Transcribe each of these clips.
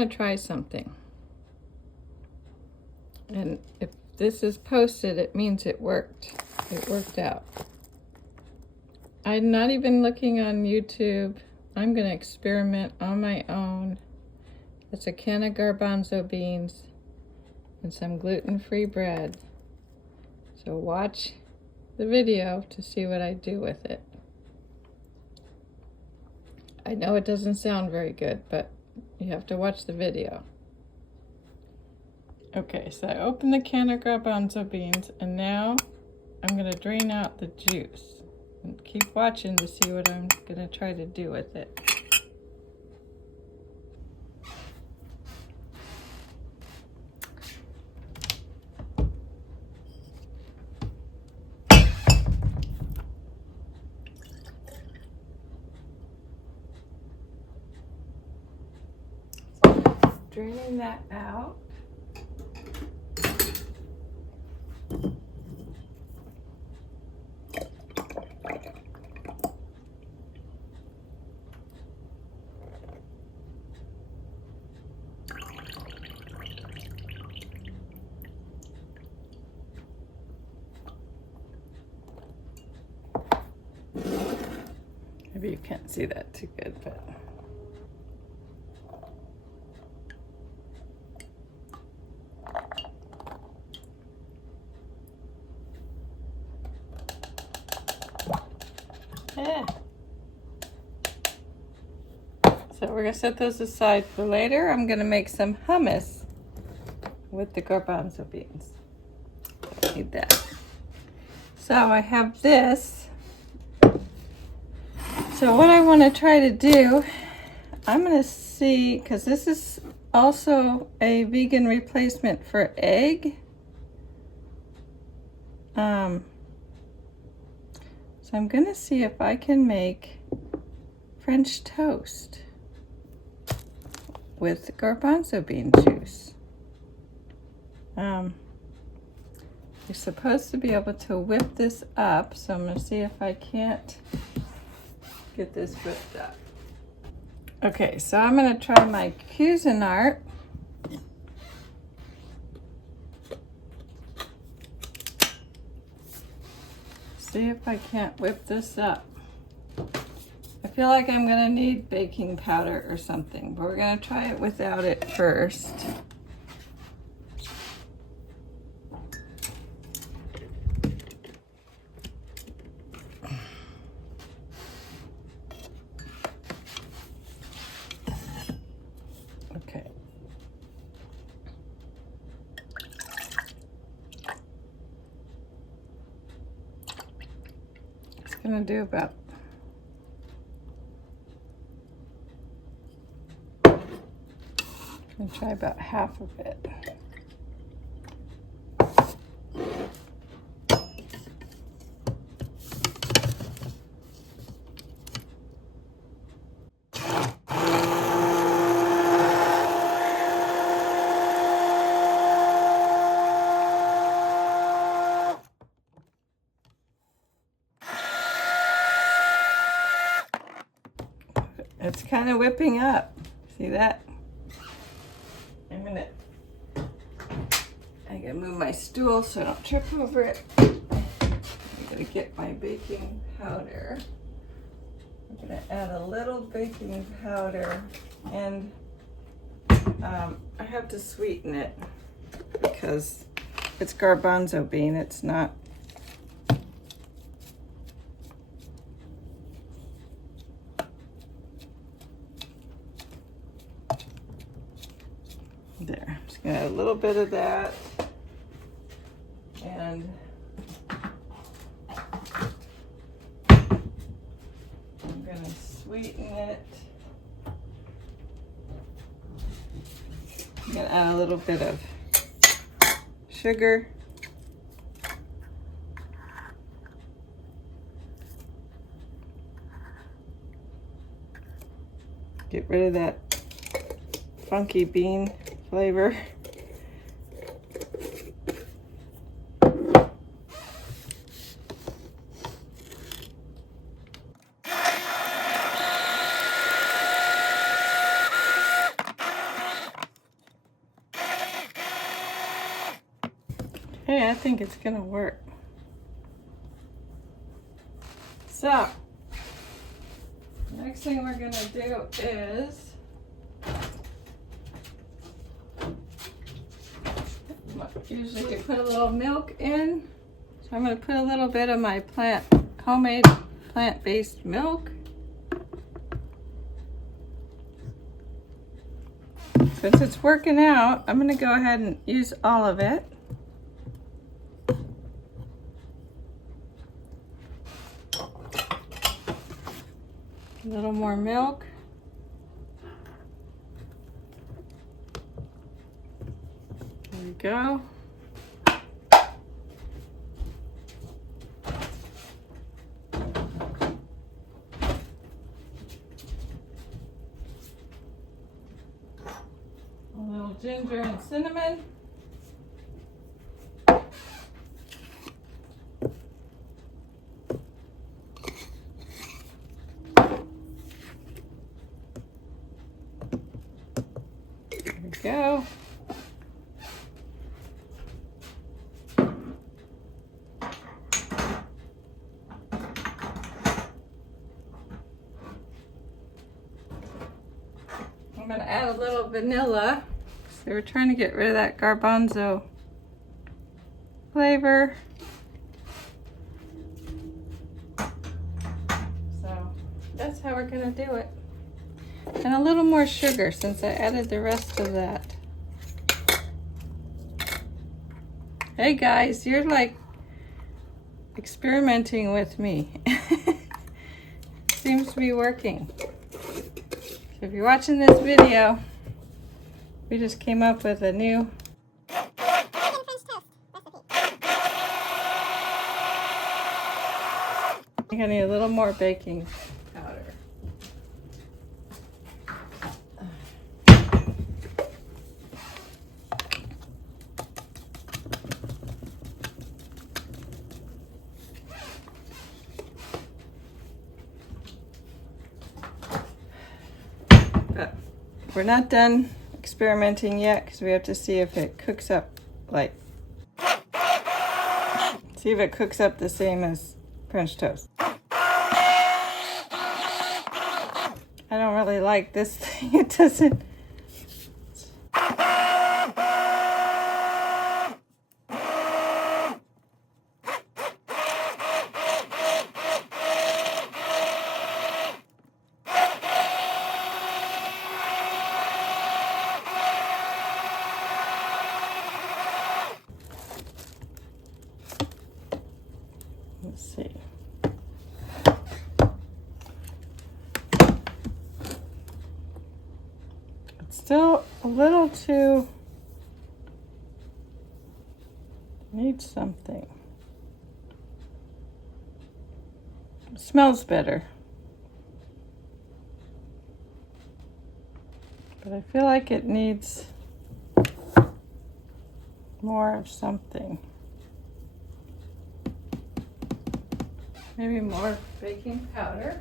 want to try something. And if this is posted, it means it worked. It worked out. I'm not even looking on YouTube. I'm going to experiment on my own. It's a can of garbanzo beans and some gluten-free bread. So watch the video to see what I do with it. I know it doesn't sound very good, but you have to watch the video. Okay, so I opened the can of garbanzo beans, and now I'm going to drain out the juice. And keep watching to see what I'm going to try to do with it. Draining that out. Maybe you can't see that too good, but yeah. So we're gonna set those aside for later. I'm gonna make some hummus with the garbanzo beans. I need that. So I have this. So what I want to try to do, I'm going to see, because this is also a vegan replacement for egg. So I'm going to see if I can make French toast with garbanzo bean juice. You're supposed to be able to whip this up, so I'm going to see if I can't get this whipped up. Okay, so I'm going to try my Cuisinart. See if I can't whip this up. I feel like I'm going to need baking powder or something, but we're going to try it without it first. Okay. It's going to do about I'm going to try about half of it. It's kind of whipping up. See that? I gotta move my stool so I don't trip over it. I'm gonna get my baking powder. I'm gonna add a little baking powder, and I have to sweeten it because it's garbanzo bean. It's not. There, I'm just gonna add a little bit of that, and I'm gonna sweeten it. I'm gonna add a little bit of sugar. Get rid of that funky bean flavor. Okay, I think it's gonna work. So, next thing we're gonna do is usually you put a little milk in. So I'm gonna put a little bit of my homemade plant-based milk. Since it's working out, I'm gonna go ahead and use all of it. A little more milk. There we go. A little ginger and cinnamon. Go. I'm going to add a little vanilla. So we're trying to get rid of that garbanzo flavor. So that's how we're going to do it. And a little more sugar since I added the rest of that. Hey guys, you're like experimenting with me. Seems to be working. So if you're watching this video, we just came up with a new I think I need a little more baking powder. But we're not done experimenting yet because we have to see if it cooks up see if it cooks up the same as French toast. I don't really like this thing. It doesn't. Let's see. It's still a little too, needs something. It smells better. But I feel like it needs more of something. Maybe more baking powder.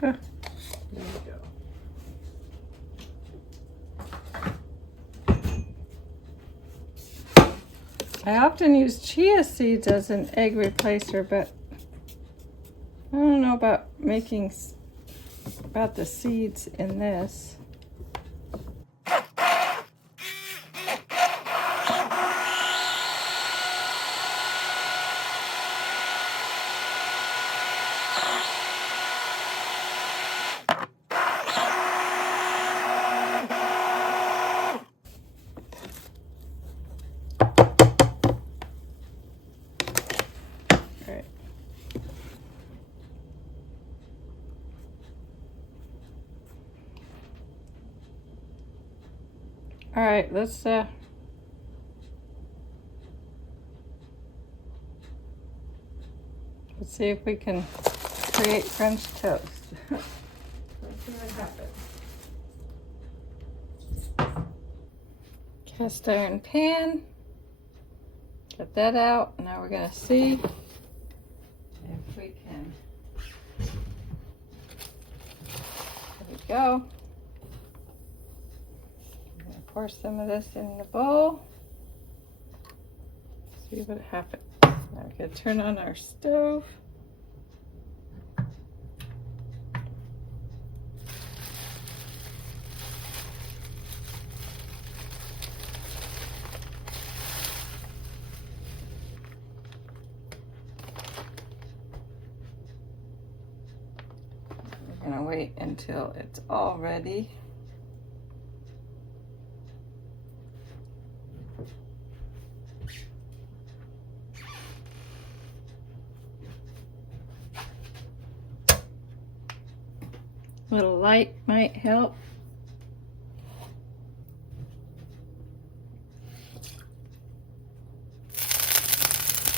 There we go. I often use chia seeds as an egg replacer, but I don't know about about the seeds in this. All right, let's see if we can create French toast. Let's see what happens. Cast iron pan. Get that out. Now we're going to see if we can. There we go. I'm going to pour some of this in the bowl. See what happens. Now we're going to turn on our stove. We're going to wait until it's all ready. A little light might help.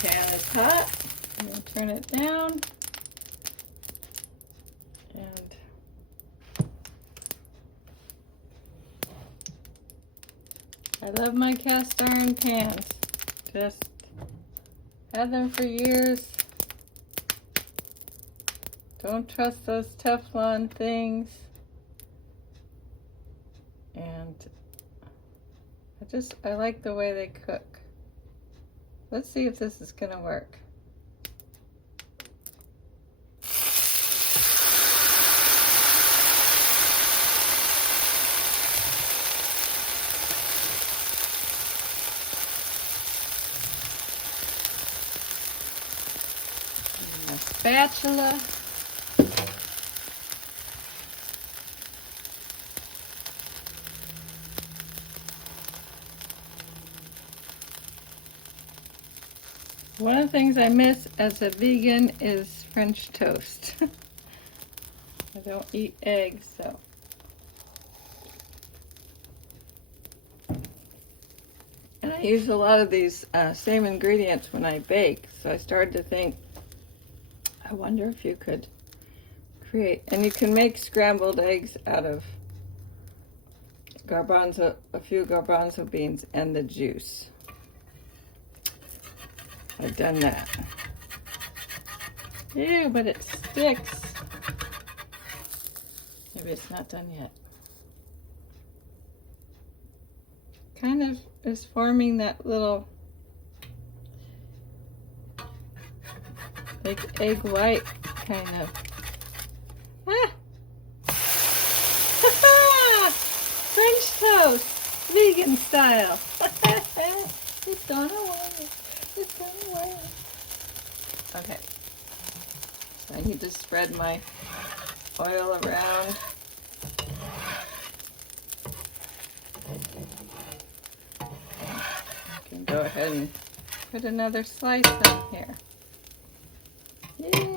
Pan is hot. I'm going to turn it down. And I love my cast iron pans. Just had them for years. Don't trust those Teflon things. And I like the way they cook. Let's see if this is gonna work. And a spatula. One of the things I miss as a vegan is French toast. I don't eat eggs, so. And I use a lot of these same ingredients when I bake, so I started to think, I wonder if you could create, and you can make scrambled eggs out of garbanzo, a few garbanzo beans and the juice. I've done that. Ew, but it sticks. Maybe it's not done yet. Kind of is forming that little like egg white kind of. Ah! French toast, vegan style. It's gone away. It's gone away. Okay. So I need to spread my oil around. I can go ahead and put another slice on here. Yay!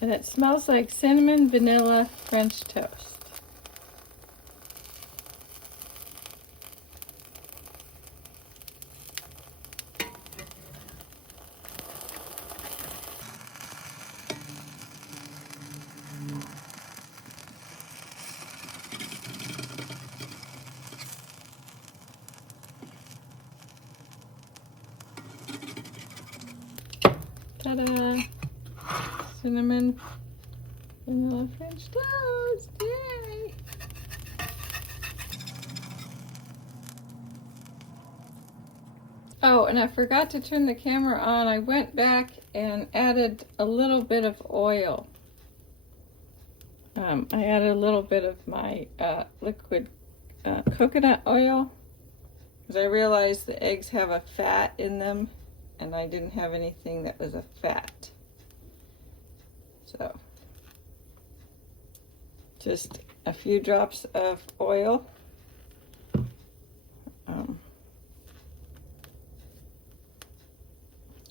And it smells like cinnamon vanilla French toast. Ta-da! Cinnamon vanilla French toast! Yay! Oh, and I forgot to turn the camera on. I went back and added a little bit of oil. I added a little bit of my liquid coconut oil because I realized the eggs have a fat in them and I didn't have anything that was a fat. So just a few drops of oil.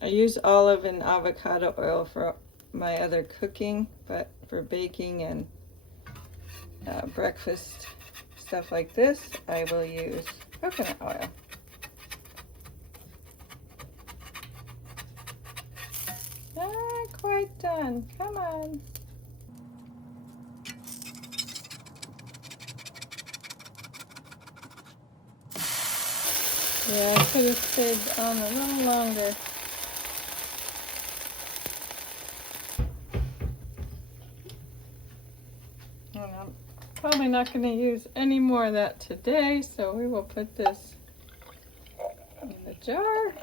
I use olive and avocado oil for my other cooking, but for baking and breakfast stuff like this, I will use coconut oil. Not quite done. Come on. Yeah, I could have stayed on a little longer. And I'm probably not going to use any more of that today, so we will put this in the jar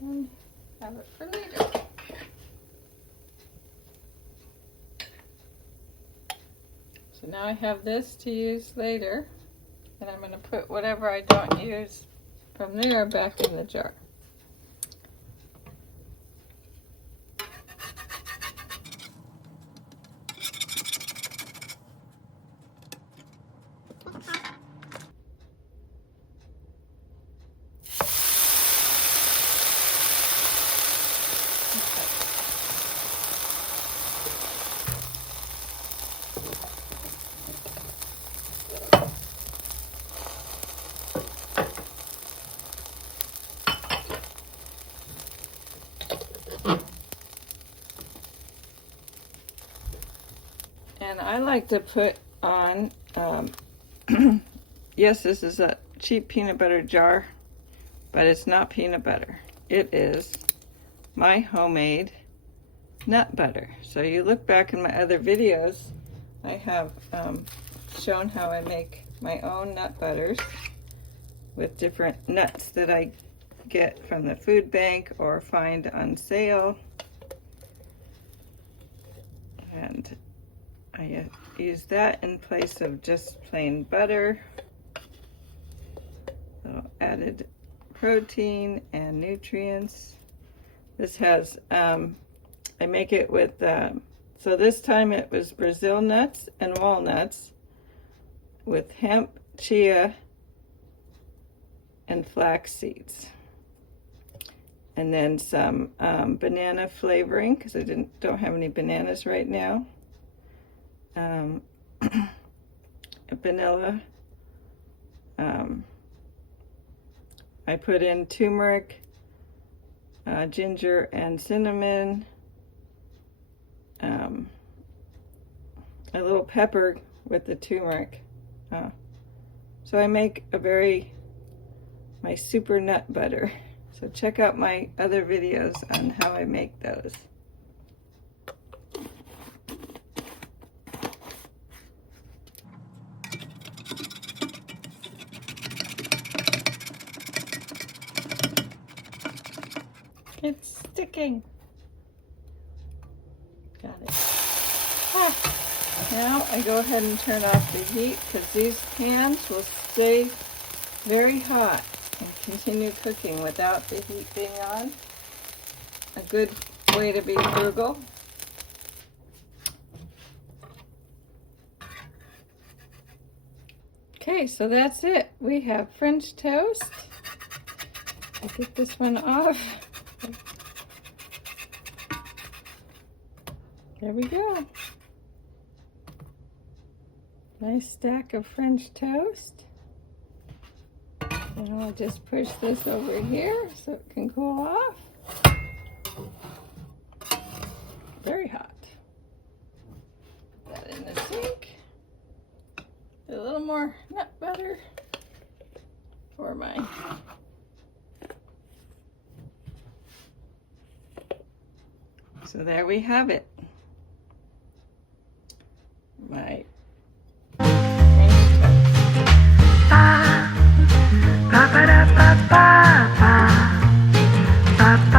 and have it for later. So now I have this to use later, and I'm going to put whatever I don't use from there back in the jar. And I like to put on, yes, this is a cheap peanut butter jar, but it's not peanut butter. It is my homemade nut butter. So you look back in my other videos, I have shown how I make my own nut butters with different nuts that I get from the food bank or find on sale. And I use that in place of just plain butter. So added protein and nutrients. This has, I make it with, so this time it was Brazil nuts and walnuts with hemp, chia, and flax seeds. And then some banana flavoring, because I don't have any bananas right now. Vanilla. I put in turmeric, ginger, and cinnamon. A little pepper with the turmeric. So I make my super nut butter. So check out my other videos on how I make those. It's sticking. Got it. Now I go ahead and turn off the heat because these pans will stay very hot and continue cooking without the heat being on. A good way to be frugal. Okay, so that's it. We have French toast. I'll get this one off. There we go. Nice stack of French toast. And I'll just push this over here so it can cool off. Very hot. Put that in the sink. A little more nut butter for my So there we have it.